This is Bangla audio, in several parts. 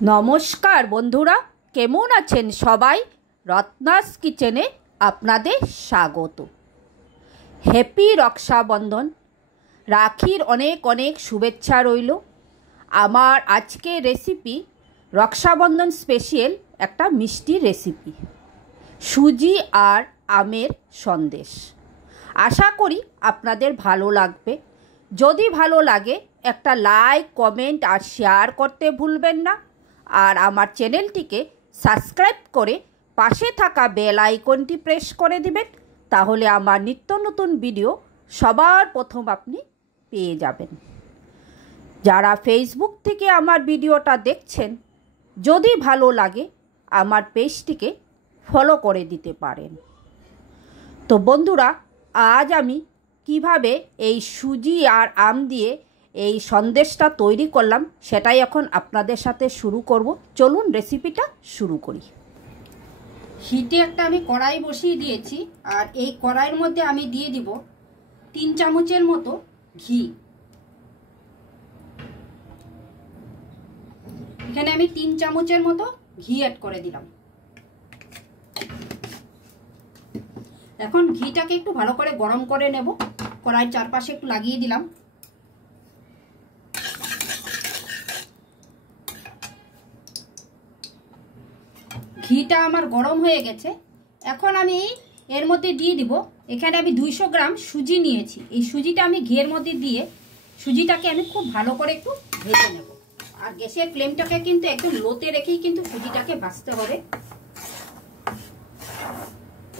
নমস্কার বন্ধুরা, কেমন আছেন সবাই? রত্নাস কিচেনে আপনাদের স্বাগত। হ্যাপি রক্ষাবন্ধন, রাখির অনেক অনেক শুভেচ্ছা রইল। আমার আজকে রেসিপি রক্ষাবন্ধন স্পেশাল একটা মিষ্টি রেসিপি, সুজি আর আমের সন্দেশ। আশা করি আপনাদের ভালো লাগবে। যদি ভালো লাগে একটা লাইক, কমেন্ট আর শেয়ার করতে ভুলবেন না। আর আমার চ্যানেলটিকে সাবস্ক্রাইব করে পাশে থাকা বেল আইকনটি প্রেস করে দিবেন, তাহলে আমার নিত্য নতুন ভিডিও সবার প্রথম আপনি পেয়ে যাবেন। যারা ফেসবুক থেকে আমার ভিডিওটা দেখছেন, যদি ভালো লাগে আমার পেজটিকে ফলো করে দিতে পারেন। তো বন্ধুরা, আজ আমি কিভাবে এই সুজি আর আম দিয়ে এই সন্দেশটা তৈরি করলাম সেটাই এখন আপনাদের সাথে শুরু করব। চলুন রেসিপিটা শুরু করি। হিটে একটা আমি কড়াই বসিয়ে দিয়েছি, আর এই কড়াইয়ের মধ্যে আমি দিয়ে দিব 3 চামচের মতো ঘি। এখানে আমি 3 চামচের মতো ঘি অ্যাড করে দিলাম। এখন ঘিটাকে একটু ভালো করে গরম করে নেব। কড়াইয়ের চারপাশে একটু লাগিয়ে দিলাম। ঘিটা আমার গরম হয়ে গেছে। এখন আমি এর মধ্যে দিয়ে দিব, এখানে আমি 200 গ্রাম সুজি নিয়েছি। এই সুজিটা আমি ঘিয়ের মধ্যে দিয়ে সুজিটাকে আমি খুব ভালো করে একটু ভেজে নেব। আর গ্যাসের ফ্লেমটাকে কিন্তু একদম লোতে রেখেই কিন্তু সুজিটাকে ভাজতে হবে।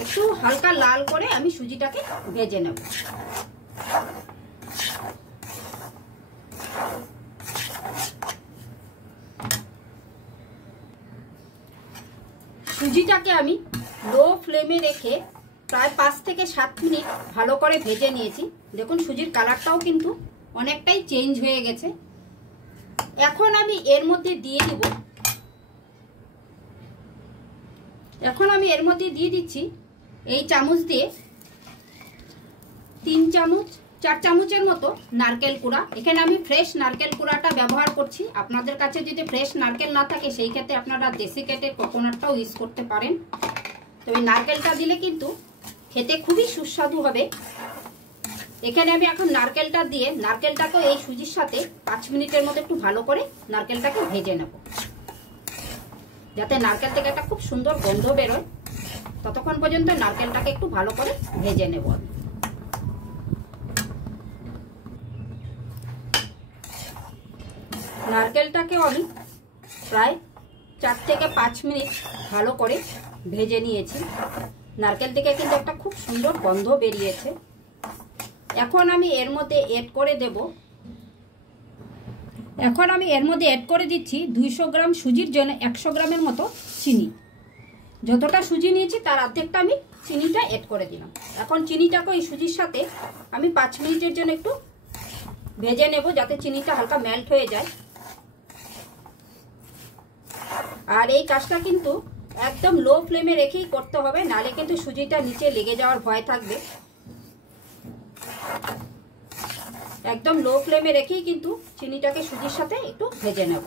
একটু হালকা লাল করে আমি সুজিটাকে ভেজে নেব। সুজিটাকে আমি লো ফ্লেমে রেখে প্রায় 5 থেকে 7 মিনিট ভালো করে ভেজে নিয়েছি। দেখুন সুজির কালারটাও কিন্তু অনেকটাই চেঞ্জ হয়ে গেছে। এখন আমি এর মধ্যে দিয়ে দিব, দিচ্ছি এই চামচ দিয়ে 4 চামচের মতো নারকেল কুড়া। এখানে আমি ফ্রেশ নারকেল কুড়াটা ব্যবহার করছি। আপনাদের কাছে যদি ফ্রেশ নারকেল না থাকে সেই ক্ষেত্রে আপনারা দেশি কেটে কোকোনাটটাও ইউজ করতে পারেন। তো এই নারকেলটা দিলে কিন্তু খেতে খুবই সুস্বাদু হবে। এখানে আমি এখন নারকেলটা দিয়ে নারকেলটাকে এই সুজির সাথে 5 মিনিটের মতো একটু ভালো করে নারকেলটাকে ভেজে নেব, যাতে নারকেল থেকে একটা খুব সুন্দর গন্ধ বেরোয়। ততক্ষণ পর্যন্ত নারকেলটাকে একটু ভালো করে ভেজে নেব আমি। নারকেলটাকেও আমি প্রায় 4 থেকে 5 মিনিট ভালো করে ভেজে নিয়েছি। নারকেল থেকে কিন্তু একটা খুব সুন্দর গন্ধ বেরিয়েছে। এখন আমি এর মধ্যে অ্যাড করে দিচ্ছি 200 গ্রাম সুজির জন্য 100 গ্রামের মতো চিনি। যতটা সুজি নিয়েছি তার অর্ধেকটা আমি চিনিটা অ্যাড করে দিলাম। এখন চিনিটাকে এই সুজির সাথে আমি 5 মিনিটের জন্য একটু ভেজে নেব, যাতে চিনিটা হালকা মেল্ট হয়ে যায়। আর এই কাজটা কিন্তু একদম লো ফ্লেমে রেখেই করতে হবে, নালে কিন্তু সুজিটা নিচে লেগে যাওয়ার ভয় থাকবে। একদম লো ফ্লেমে রেখেই কিন্তু চিনিটাকে সুজির সাথে একটু ভেজে নেব।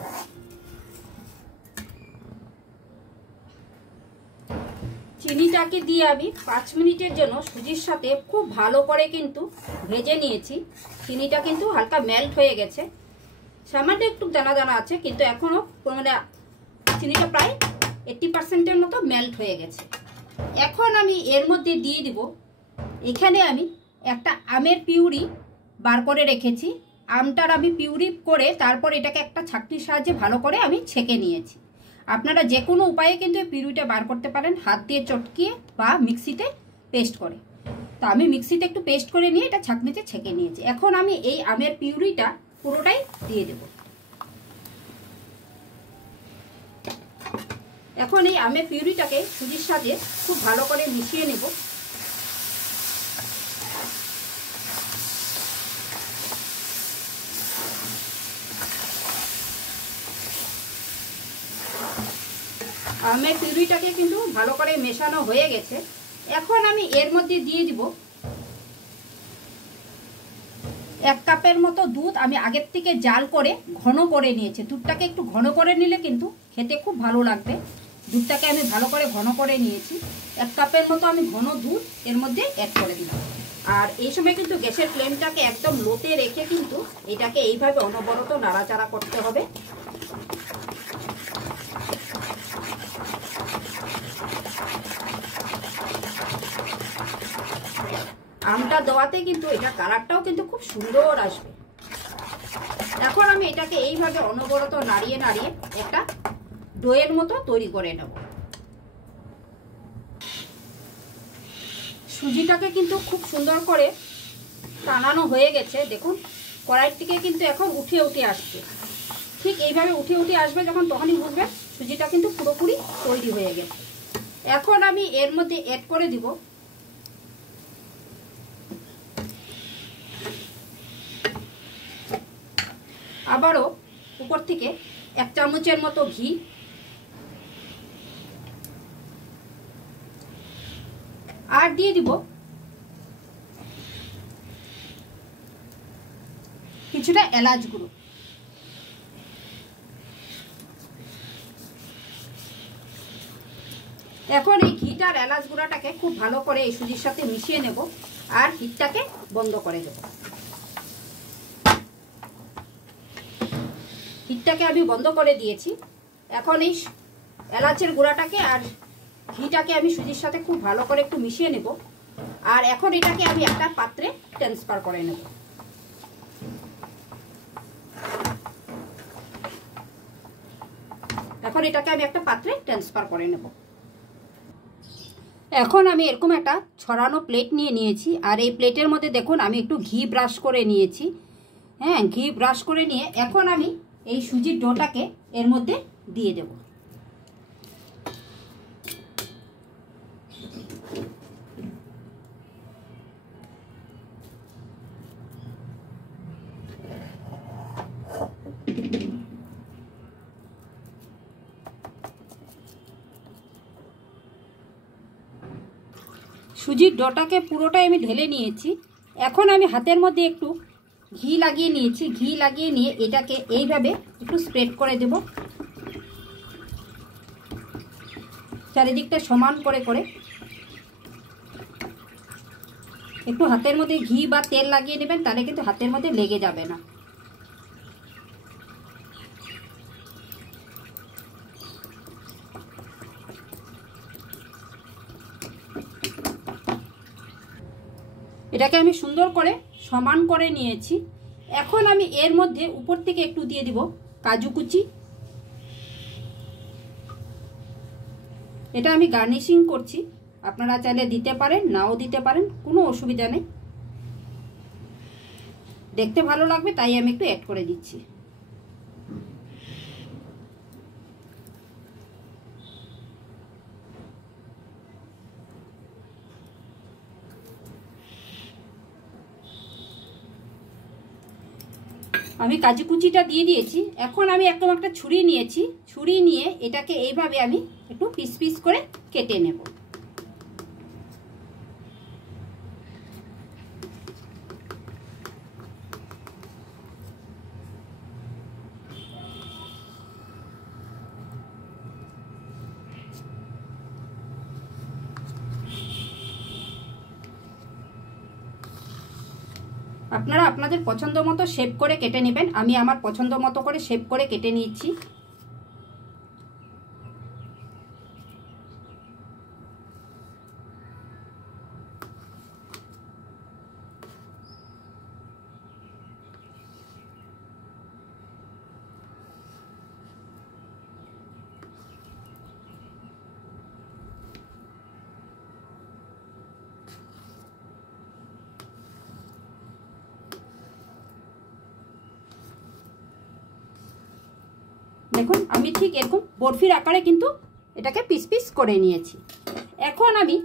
চিনিটাকে দিয়ে আমি 5 মিনিটের জন্য সুজির সাথে খুব ভালো করে কিন্তু ভেজে নিয়েছি। চিনিটা কিন্তু হালকা মেল্ট হয়ে গেছে, সামান্য একটু দানা দানা আছে, কিন্তু এখনো মানে চিনিটা প্রায় 80% মতো মেল্ট হয়ে গেছে। এখন আমি এর মধ্যে দিয়ে দিব, এখানে আমি একটা আমের পিউরি বার করে রেখেছি। আমটার আমি পিউরি করে তারপর এটাকে একটা ছাঁকনির সাহায্যে ভালো করে আমি ছেঁকে নিয়েছি। আপনারা যে কোনো উপায়ে কিন্তু এই পিউরিটা বার করতে পারেন, হাত দিয়ে চটকিয়ে বা মিক্সিতে পেস্ট করে। তো আমি মিক্সিতে একটু পেস্ট করে নিয়ে এটা ছাঁকনিতে ছেঁকে নিয়েছি। এখন আমি এই আমের পিউরিটা পুরোটাই দিয়ে দেব। এখন এই আমের পিউরিটাকে সুজির সাথে খুব ভালো করে মিশিয়ে নেব। আমের পিউরিটাকে কিন্তু ভালো করে মেশানো হয়ে গেছে। এখন আমি এর মধ্যে দিয়ে দিব 1 কাপের মতো দুধ আমি আগের থেকে জাল করে ঘন করে নিয়েছি। দুধটাকে একটু ঘন করে নিলে কিন্তু খেতে খুব ভালো লাগবে। দুধটাকে আমি ভালো করে ঘন করে নিয়েছি। 1 কাপের মতো আমি ঘন দুধ এর মধ্যে অ্যাড করে দিলাম। আর এই সময় কিন্তু গ্যাসের ফ্লেমটাকে একদম লোতে রেখে কিন্তু এটাকে এইভাবে অনবরত নাড়াচাড়া করতে হবে। আমটা দেওয়াতে কিন্তু এটা কালারটাও কিন্তু খুব সুন্দর আসবে। এখন আমি এটাকে এইভাবে অনবরত নাড়িয়ে নাড়িয়ে একটা ডোয়ের মতো তৈরি করে নেব। সুজিটাকে কিন্তু খুব সুন্দর করে টানানো হয়ে গেছে। দেখুন কড়াইয়ের থেকে কিন্তু এখন উঠে উঠে আসছে। ঠিক এইভাবে উঠে উঠে আসবে যখন, তখনই বুঝবে সুজিটা কিন্তু পুরোপুরি তৈরি হয়ে গেছে। এখন আমি এর মধ্যে অ্যাড করে দিব আবারও উপর থেকে 1 চামচের মতো ঘি, আর দিয়ে দিব কিছুটা এলাচ গুঁড়ো। এখন এই ঘিটা আর এলাচ গুঁড়াটাকে খুব ভালো করে এই সুজির সাথে মিশিয়ে নেব আর হিটটাকে বন্ধ করে দেব। হিটটাকে আমি বন্ধ করে দিয়েছি। এখন এই এলাচের গুঁড়াটাকে আর ঘিটাকে আমি সুজির সাথে খুব ভালো করে একটু মিশিয়ে নেব। আর এখন এটাকে আমি একটা পাত্রে ট্রান্সফার করে নেব। এখন এটাকে আমি একটা পাত্রে ট্রান্সফার করে নেব। এখন আমি এরকম একটা ছড়ানো প্লেট নিয়ে নিয়েছি। আর এই প্লেটের মধ্যে দেখুন আমি একটু ঘি ব্রাশ করে নিয়েছি। হ্যাঁ, ঘি ব্রাশ করে নিয়ে এখন আমি এই সুজির ডোটাকে এর মধ্যে দিয়ে দেব। সুজির ডোটাকে পুরোটাই আমি ঢেলে নিয়েছি। এখন আমি হাতের মধ্যে একটু ঘি লাগিয়ে নিয়েছি। ঘি লাগিয়ে নিয়ে এটাকে এইভাবে একটু স্প্রেড করে দেব, চারিদিকটা সমান করে করে। একটু হাতের মধ্যে ঘি বা তেল লাগিয়ে নেবেন, তাহলে কিন্তু হাতের মধ্যে লেগে যাবে না। এটাকে আমি সুন্দর করে সমান করে নিয়েছি। এখন আমি এর মধ্যে উপর থেকে একটু দিয়ে দিব কাজু কুচি। এটা আমি গার্নিশিং করছি, আপনারা চাইলে দিতে পারেন, নাও দিতে পারেন, কোনো অসুবিধা নেই। দেখতে ভালো লাগবে তাই আমি একটু অ্যাড করে দিচ্ছি। আমি কাজু কুচিটা দিয়ে দিয়েছি। এখন আমি একদম একটা ছুরি নিয়েছি। ছুরি নিয়ে এটাকে এইভাবে আমি একটু পিস পিস করে কেটে নেব। আপনারা আপনাদের পছন্দ মতো শেপ করে কেটে নেবেন। আমি আমার পছন্দ মতো করে শেপ করে কেটে নিচ্ছি। দেখুন আমি ঠিক এরকম বরফির আকারে কিন্তু এটাকে পিস পিস করে নিয়েছি। এখন আমি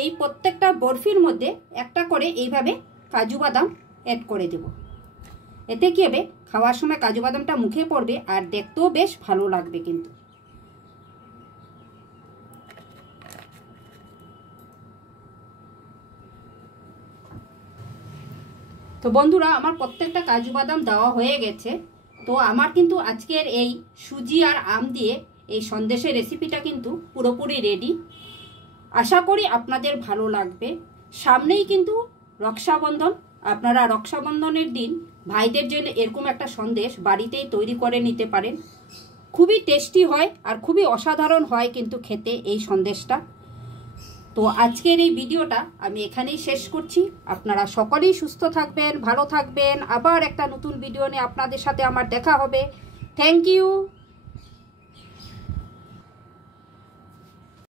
এই প্রত্যেকটা বরফির মধ্যে একটা করে এইভাবে কাজু বাদাম অ্যাড করে দেব। এতে কি হবে, খাওয়ার সময় কাজু বাদামটা মুখে পড়বে আর দেখতেও বেশ ভালো লাগবে কিন্তু। তো বন্ধুরা, আমার প্রত্যেকটা কাজু বাদাম দেওয়া হয়ে গেছে। তো আমার কিন্তু আজকের এই সুজি আর আম দিয়ে এই সন্দেশের রেসিপিটা কিন্তু পুরোপুরি রেডি। আশা করি আপনাদের ভালো লাগবে। সামনেই কিন্তু রক্ষাবন্ধন। আপনারা রক্ষাবন্ধনের দিন ভাইদের জন্য এরকম একটা সন্দেশ বাড়িতেই তৈরি করে নিতে পারেন। খুবই টেস্টি হয় আর খুবই অসাধারণ হয় কিন্তু খেতে এই সন্দেশটা। তো আজকের এই ভিডিওটা আমি এখানেই শেষ করছি। আপনারা সকলেই সুস্থ থাকবেন, ভালো থাকবেন। আবার একটা নতুন ভিডিও নিয়ে আপনাদের সাথে আমার দেখা হবে। Thank you.